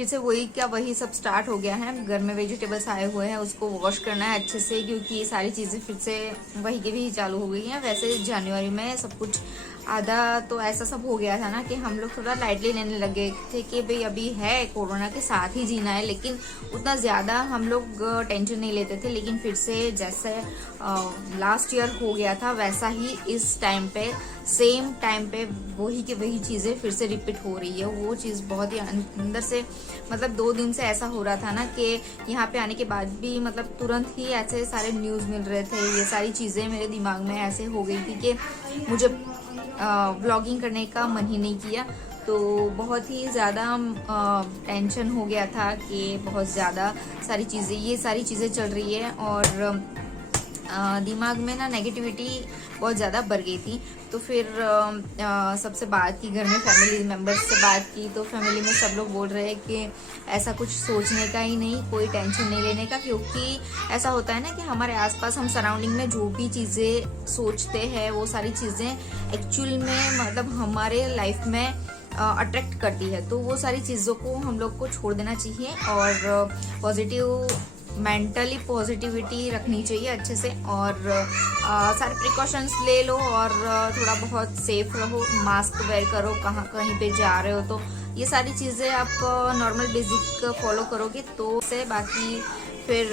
फिर से वही सब स्टार्ट हो गया है। घर में वेजिटेबल्स आए हुए हैं, उसको वॉश करना है अच्छे से, क्योंकि ये सारी चीजें फिर से वही की वही चालू हो गई हैं। वैसे जनवरी में सब कुछ आधा तो ऐसा सब हो गया था ना कि हम लोग थोड़ा लाइटली लेने लगे थे कि भाई अभी है, कोरोना के साथ ही जीना है, लेकिन उतना ज्यादा हम लोग टेंशन नहीं लेते थे। लेकिन फिर से जैसे लास्ट ईयर हो गया था, वैसा ही इस टाइम पे सेम टाइम पे वही की वही चीजें फिर से रिपीट हो रही है। वो चीज बहुत ही अंदर से, मतलब 2 दिन से ऐसा हो रहा था ना कि यहाँ पे आने के बाद भी मतलब तुरंत ही ऐसे सारे न्यूज मिल रहे थे। ये सारी चीजें मेरे दिमाग में ऐसे हो गई थी कि मुझे व्लॉगिंग करने का मन ही नहीं किया। तो बहुत ही ज़्यादा टेंशन हो गया था कि बहुत ज़्यादा ये सारी चीज़ें चल रही है, और दिमाग में ना नेगेटिविटी बहुत ज़्यादा बढ़ गई थी। तो फिर सबसे बात की, घर में फैमिली मेम्बर्स से बात की, तो फैमिली में सब लोग बोल रहे हैं कि ऐसा कुछ सोचने का ही नहीं, कोई टेंशन नहीं लेने का, क्योंकि ऐसा होता है ना कि हमारे आसपास हम सराउंडिंग में जो भी चीज़ें सोचते हैं वो सारी चीज़ें एक्चुअल में मतलब हमारे लाइफ में अट्रैक्ट करती है। तो वो सारी चीज़ों को हम लोग को छोड़ देना चाहिए और मेंटली पॉजिटिविटी रखनी चाहिए अच्छे से, और सारे प्रिकॉशंस ले लो, और थोड़ा बहुत सेफ रहो, मास्क वेयर करो, कहीं पे जा रहे हो तो ये सारी चीज़ें आप नॉर्मल बेसिक फॉलो करोगे तो से। बाकी फिर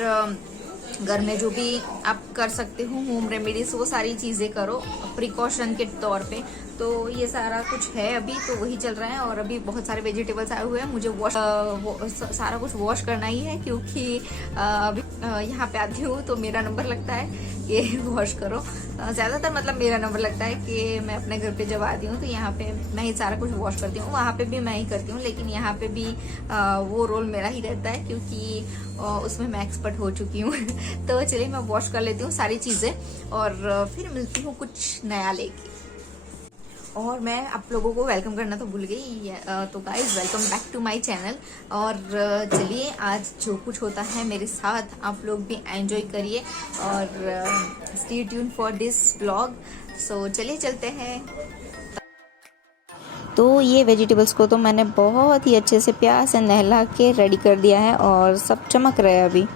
घर में जो भी आप कर सकते हो होम रेमेडीज, वो सारी चीज़ें करो प्रिकॉशन के तौर पे। तो ये सारा कुछ है अभी, तो वही चल रहा है। और अभी बहुत सारे वेजिटेबल्स आए हुए हैं, मुझे सारा कुछ वॉश करना ही है, क्योंकि अभी यहाँ पे आती हूँ तो मेरा नंबर लगता है कि वॉश करो। ज़्यादातर मतलब मेरा नंबर लगता है कि मैं अपने घर पे जब आती हूँ तो यहाँ पे मैं ही सारा कुछ वॉश करती हूँ। वहाँ पे भी मैं ही करती हूँ, लेकिन यहाँ पे भी वो रोल मेरा ही रहता है, क्योंकि उसमें मैं एक्सपर्ट हो चुकी हूँ। तो चलिए मैं वॉश कर लेती हूँ सारी चीज़ें, और फिर मिलती हूँ कुछ नया लेके। और मैं आप लोगों को वेलकम करना तो भूल गई, तो guys welcome back to my channel. और चलिए आज जो कुछ होता है मेरे साथ आप लोग भी एंजॉय करिए, और stay tune for this blog. So चलिए चलते हैं। तो ये वेजिटेबल्स को तो मैंने बहुत ही अच्छे से प्यार से नहला के रेडी कर दिया है, और सब चमक रहे हैं अभी।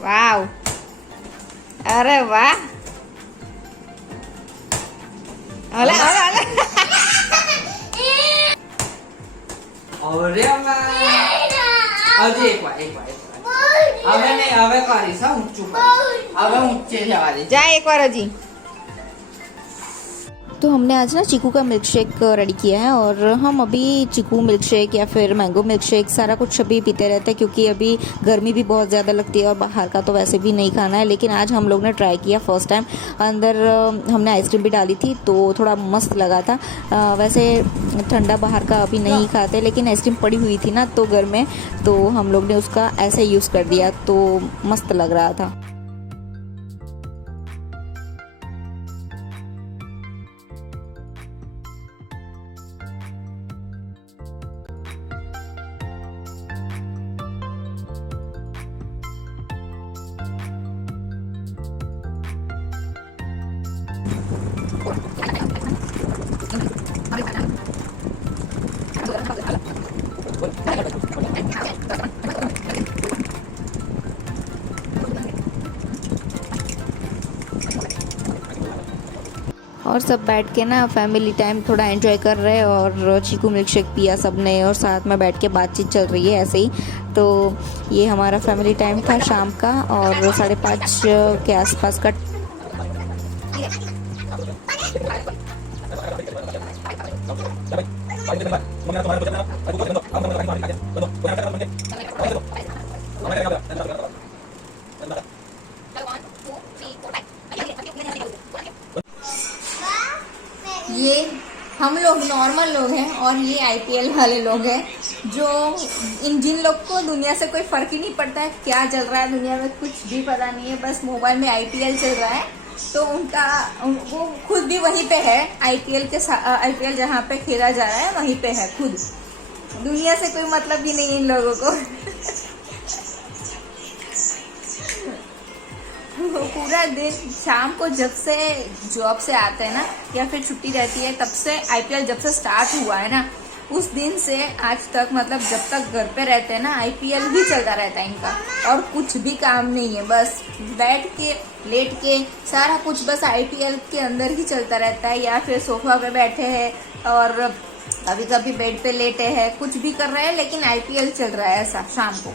वाह, अरे वाह, अरे अरे अरे अरे एक बार હવે નહીં, હવે કરીશ ઊંચું હવે ઊંચે જવા દે। जा एक बार जी। तो हमने आज ना चीकू का मिल्क शेक रेडी किया है, और हम अभी चीकू मिल्क शेक या फिर मैंगो मिल्क शेक सारा कुछ अभी पीते रहते हैं, क्योंकि अभी गर्मी भी बहुत ज़्यादा लगती है और बाहर का तो वैसे भी नहीं खाना है। लेकिन आज हम लोग ने ट्राई किया फर्स्ट टाइम, अंदर हमने आइसक्रीम भी डाली थी तो थोड़ा मस्त लगा था। वैसे ठंडा बाहर का अभी नहीं खाते, लेकिन आइसक्रीम पड़ी हुई थी ना तो घर में, तो हम लोग ने उसका ऐसे यूज़ कर दिया, तो मस्त लग रहा था। और सब बैठ के ना फैमिली टाइम थोड़ा एंजॉय कर रहे हैं, और चीकू मिल्क शेक पिया सबने, और साथ में बैठ के बातचीत चल रही है ऐसे ही। तो ये हमारा फैमिली टाइम था शाम का, और 5:30 के आसपास का। ये हम लोग नॉर्मल लोग हैं, और ये आईपीएल वाले लोग हैं, जो जिन लोग को दुनिया से कोई फर्क ही नहीं पड़ता है, क्या चल रहा है दुनिया में कुछ भी पता नहीं है, बस मोबाइल में आईपीएल चल रहा है। तो वो खुद भी वहीं पे है, आईपीएल जहाँ पे खेला जा रहा है वहीं पे है खुद। दुनिया से कोई मतलब भी नहीं है इन लोगों को। पूरा दिन शाम को जब से जॉब से आते हैं ना या फिर छुट्टी रहती है तब से आईपीएल जब से स्टार्ट हुआ है ना उस दिन से आज तक मतलब जब तक घर पे रहते हैं ना आईपीएल ही चलता रहता है इनका और कुछ भी काम नहीं है। बस बैठ के लेट के सारा कुछ बस आईपीएल के अंदर ही चलता रहता है या फिर सोफा पे बैठे हैं और कभी कभी बेड पे लेटे हैं, कुछ भी कर रहे हैं लेकिन आईपीएल चल रहा है ऐसा शाम को,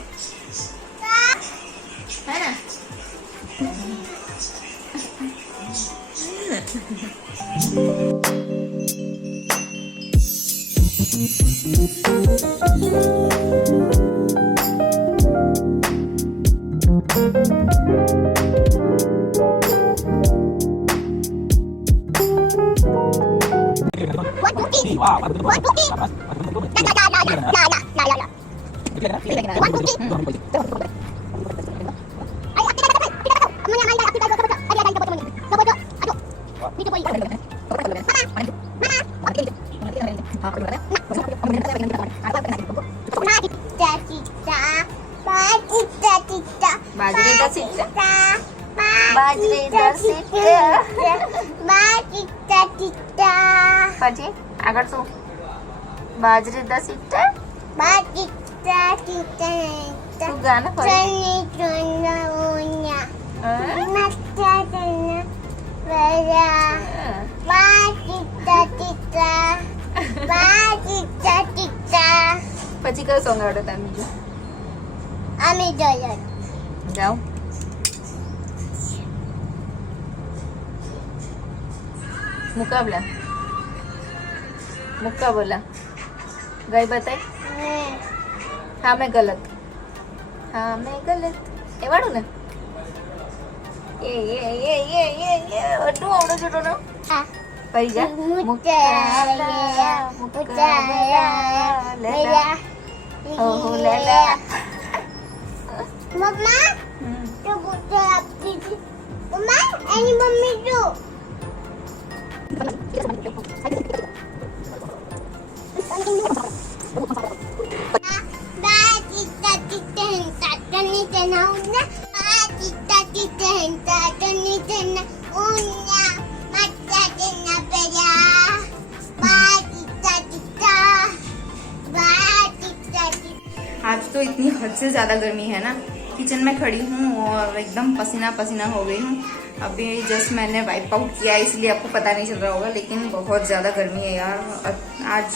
है ना। પછી આગળ શું બાજરી દા સિટ્ટા શું ગાના પછી કયો સોંગ આવડે તમે બીજું જાઓ मुकाबला मुक्का बोला गई बताई हाँ मैं गलत ए वाड़ू ने ये अटू आवड़ो छोटो ना परी जा ओहो लेला मम्मा तो बुद्धा आपकी मम्मा एनी मम्मी तो आज तो इतनी हद से ज्यादा गर्मी है ना, किचन में खड़ी हूँ और एकदम पसीना पसीना हो गई हूँ। अभी जस्ट मैंने वाइप आउट किया इसलिए आपको पता नहीं चल रहा होगा, लेकिन बहुत ज़्यादा गर्मी है यार। आज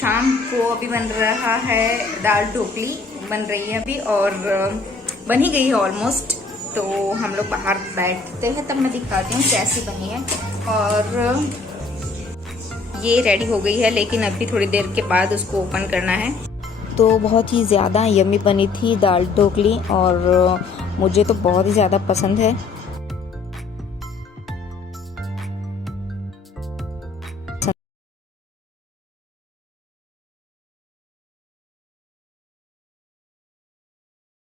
शाम को अभी बन रहा है दाल ढोकली बन रही है अभी और बन ही गई है ऑलमोस्ट। तो हम लोग बाहर बैठते हैं तब मैं दिखाती हूँ कैसी बनी है। और ये रेडी हो गई है लेकिन अभी थोड़ी देर के बाद उसको ओपन करना है। तो बहुत ही ज़्यादा यम्मी बनी थी दाल ढोकली और मुझे तो बहुत ही ज़्यादा पसंद है।